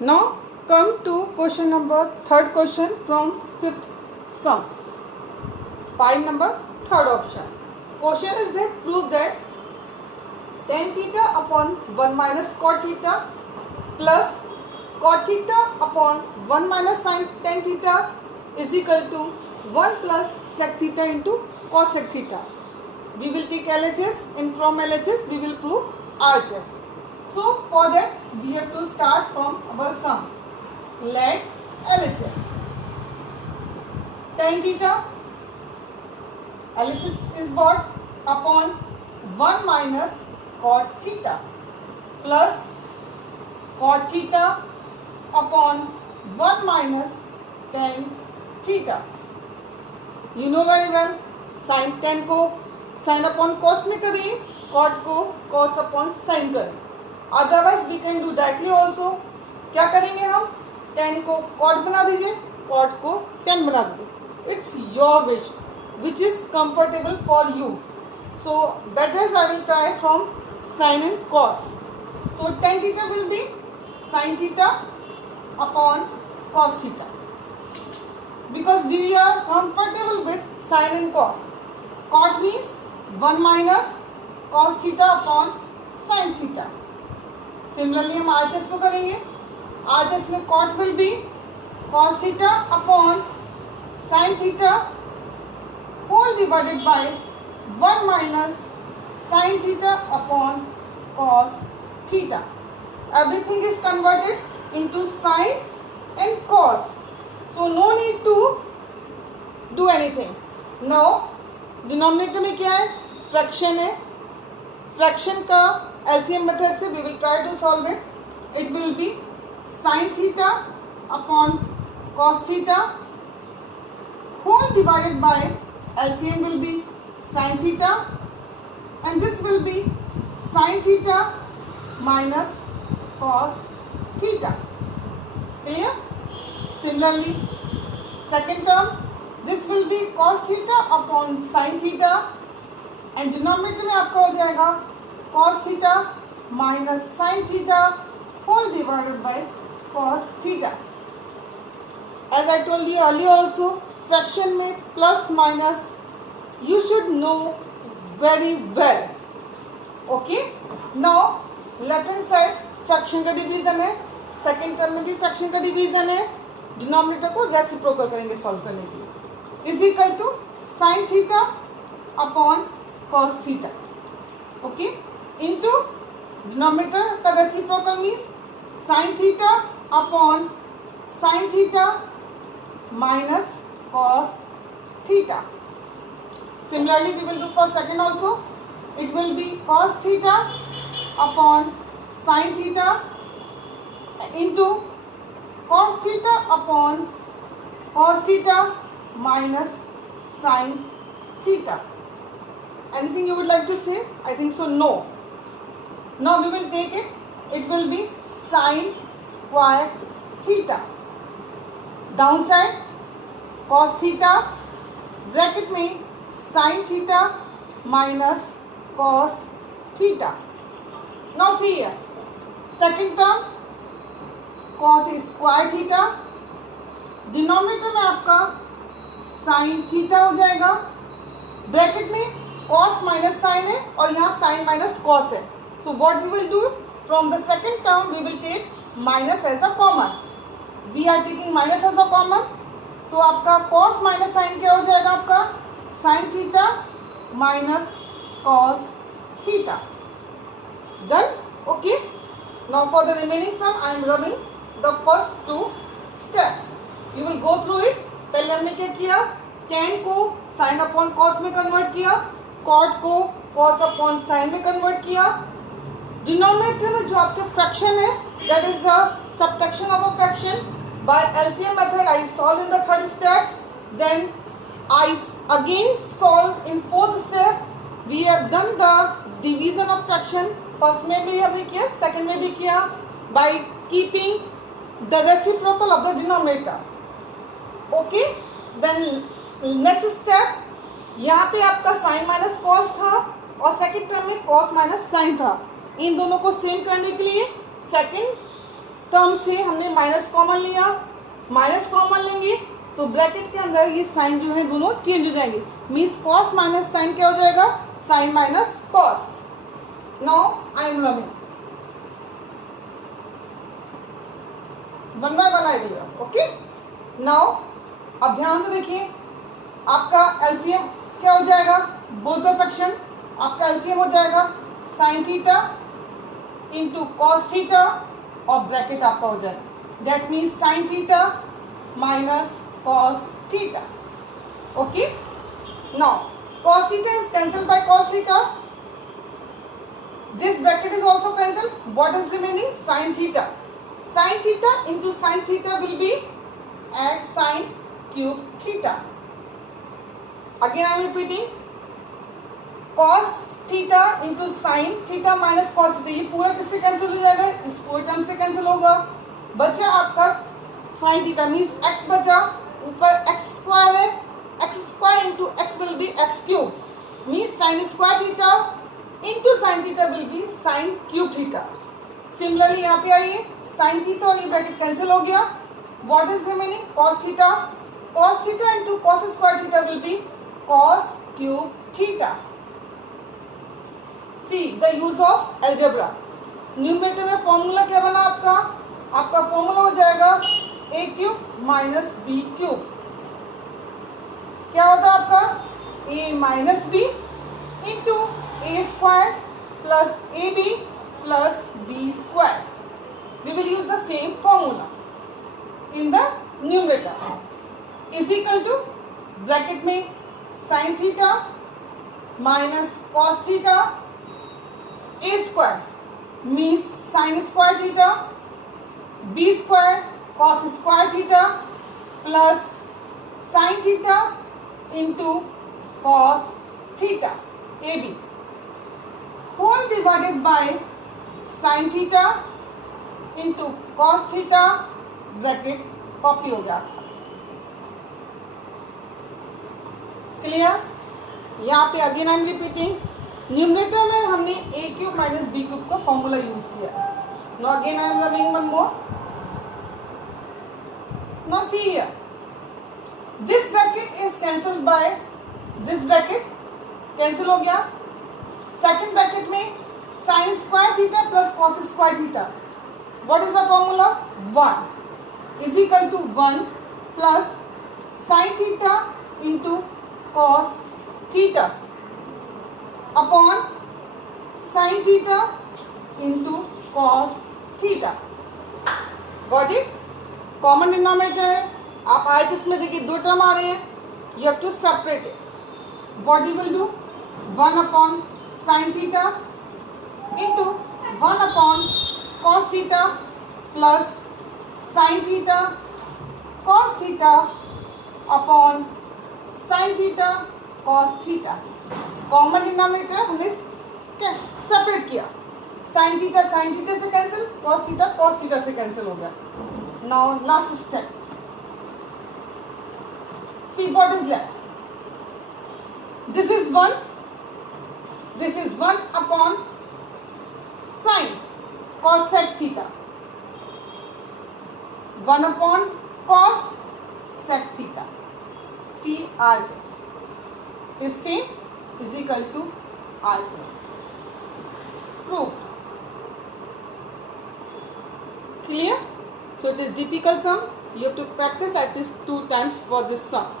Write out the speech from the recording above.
Now come to question number third question from fifth sum. 5 number third option. Question is that prove that tan theta upon 1 minus cot theta plus cot theta upon 1 minus sin tan theta is equal to 1 plus sec theta into cos sec theta. We will take LHS and from LHS we will prove RHS. So for that we have to start from our sum. Let LHS tan theta, LHS is what? Upon 1 minus cot theta plus cot theta upon 1 minus tan theta. You know very well sin tan को sin upon cos में करें, cot को cos upon sin करें. Otherwise we can do directly also. क्या करेंगे हम? tan को cot बना दीजिए, cot को tan बना दीजिए. It's your wish which is comfortable for you. So better I will try from sin and cos. So tan theta will be sin theta upon cos theta because we are comfortable with sin and cos. Cot means 1 minus cos theta upon sin theta. Similarly हम RHS को करेंगे. RHS में cot will be cos theta upon sin theta whole divided by 1 minus sin theta upon cos theta. Everything is converted into sin and cos. So no need to do anything. Now denominator में क्या है? Fraction है. Fraction का LCM method से we will try to solve it. It will be sin theta upon cos theta whole divided by LCM will be sin theta and this will be sin theta minus cos theta. Clear? Similarly, second term, this will be cos theta upon sin theta and denominator में आपका हो जाएगा cos theta minus sin theta whole divided by cos theta. As I told you earlier also, fraction में plus minus you should know very well. Okay. Now left hand side fraction का division है, second term में भी fraction का division है. Denominator को reciprocal करेंगे solve करने के लिए. Is equal to sine theta upon cos theta. Okay. Into denominator का reciprocal means sine theta upon sine theta minus cos theta. Similarly, we will do for second also. It will be cos theta upon sin theta into cos theta upon cos theta minus sin theta. Anything you would like to say? I think so. No. Now we will take it. It will be sin square theta. Downside cos theta bracket में sin theta minus cos theta. Now see here, second term cos square theta, denominator में आपका sin theta हो जाएगा. Bracket में cos minus sin है और यहाँ sin minus cos है. So what we will do, from the second term we will take minus as a common. We are taking minus as a common. तो आपका cos minus sign क्या हो जाएगा? आपका sin theta minus cos theta. Done. Okay. Now for the remaining sum I am rubbing the first two steps. You will go through it. पहले हमने क्या किया? tan को sin अपॉन cos में कन्वर्ट किया, cot को cos अपॉन sin में convert किया. डिनोमिनेटर में जो आपके फ्रैक्शन है that is a subtraction of a fraction. By LCM method I solved in the third step, then I again solved in fourth step. We have done the division of fraction. First में भी हमने किया, second में भी किया by keeping the reciprocal of the denominator. Okay. Then next step, यहाँ पे आपका sin minus cos था और second term में cos minus sin था. इन दोनों को सेम करने के लिए second टर्म से हमने माइनस कॉमन लिया, माइनस कॉमन लेंगे तो ब्रैकेट के अंदर ये साइन जो है दोनों चेंज हो जाएंगे, मीन्स कॉस माइनस साइन क्या हो जाएगा, sine minus cos. Now I am running one by one idea. Okay, now अब ध्यान से देखिए, आपका एलसीएम क्या हो जाएगा, बोथ द फ्रैक्शन आपका एलसीएम हो जाएगा sine theta into cos theta और ब्रैकेट आपका हो जाएगा, that means sine theta minus cos theta. Okay, now cos theta is cancelled by cos theta, this bracket is also cancelled, what is remaining, sin theta, sin theta into sin theta will be x sin cube theta। again I am repeating, cos theta into sin theta minus cos theta, ये पूरा किससे cancel हो जाएगा, इस पूरे term से cancel होगा, बचा आपका sin theta मीन्स x बचा, ऊपर x स्क्वायर है, x square into x will be x cube, means sin square theta into sin theta will be sin cube theta। Similarly यहाँ पे आइए, sin theta और ये ब्रैकेट कैंसिल हो गया, what is remaining, cos theta, cos theta into cos square theta will be cos cube theta। see the use of algebra, numerator में formula क्या बना आपका फॉर्मूला हो जाएगा a cube minus b cube, क्या होता है आपका a minus b into a square plus a b plus b square, we will use the same formula in the numerator, is equal to bracket में sine theta minus cos theta, a square means sine square theta, b square cos square theta plus sine theta into cos theta AB whole divided by sin theta into cos theta, bracket copy हो गया आपका, clear. यहाँ पे again I am repeating, numerator में हमने a cube minus b cube का formula use किया। Now again I am running one more, now see here, this bracket is cancelled by this bracket, cancel हो गया, second bracket में sin square theta plus cos square theta, what is the formula, 1 is equal to 1 plus sin theta into cos theta upon sin theta into cos theta, got it। Common denominator है, आप IHS में देखिए दो term आ रहे हैं, you have to separate it, what you will do, 1 upon sine theta into 1 upon cos theta plus sine theta cos theta upon sine theta cos theta, common denominator हमने separate किया, sine theta से cancel, cos theta से cancel हो गया। Now last step, see what is left, this is 1 upon sin cos sec theta, 1 upon cos sec theta, see RHS, this same is equal to RHS, proved, clear। So it is difficult sum, you have to practice at least 2 times for this sum।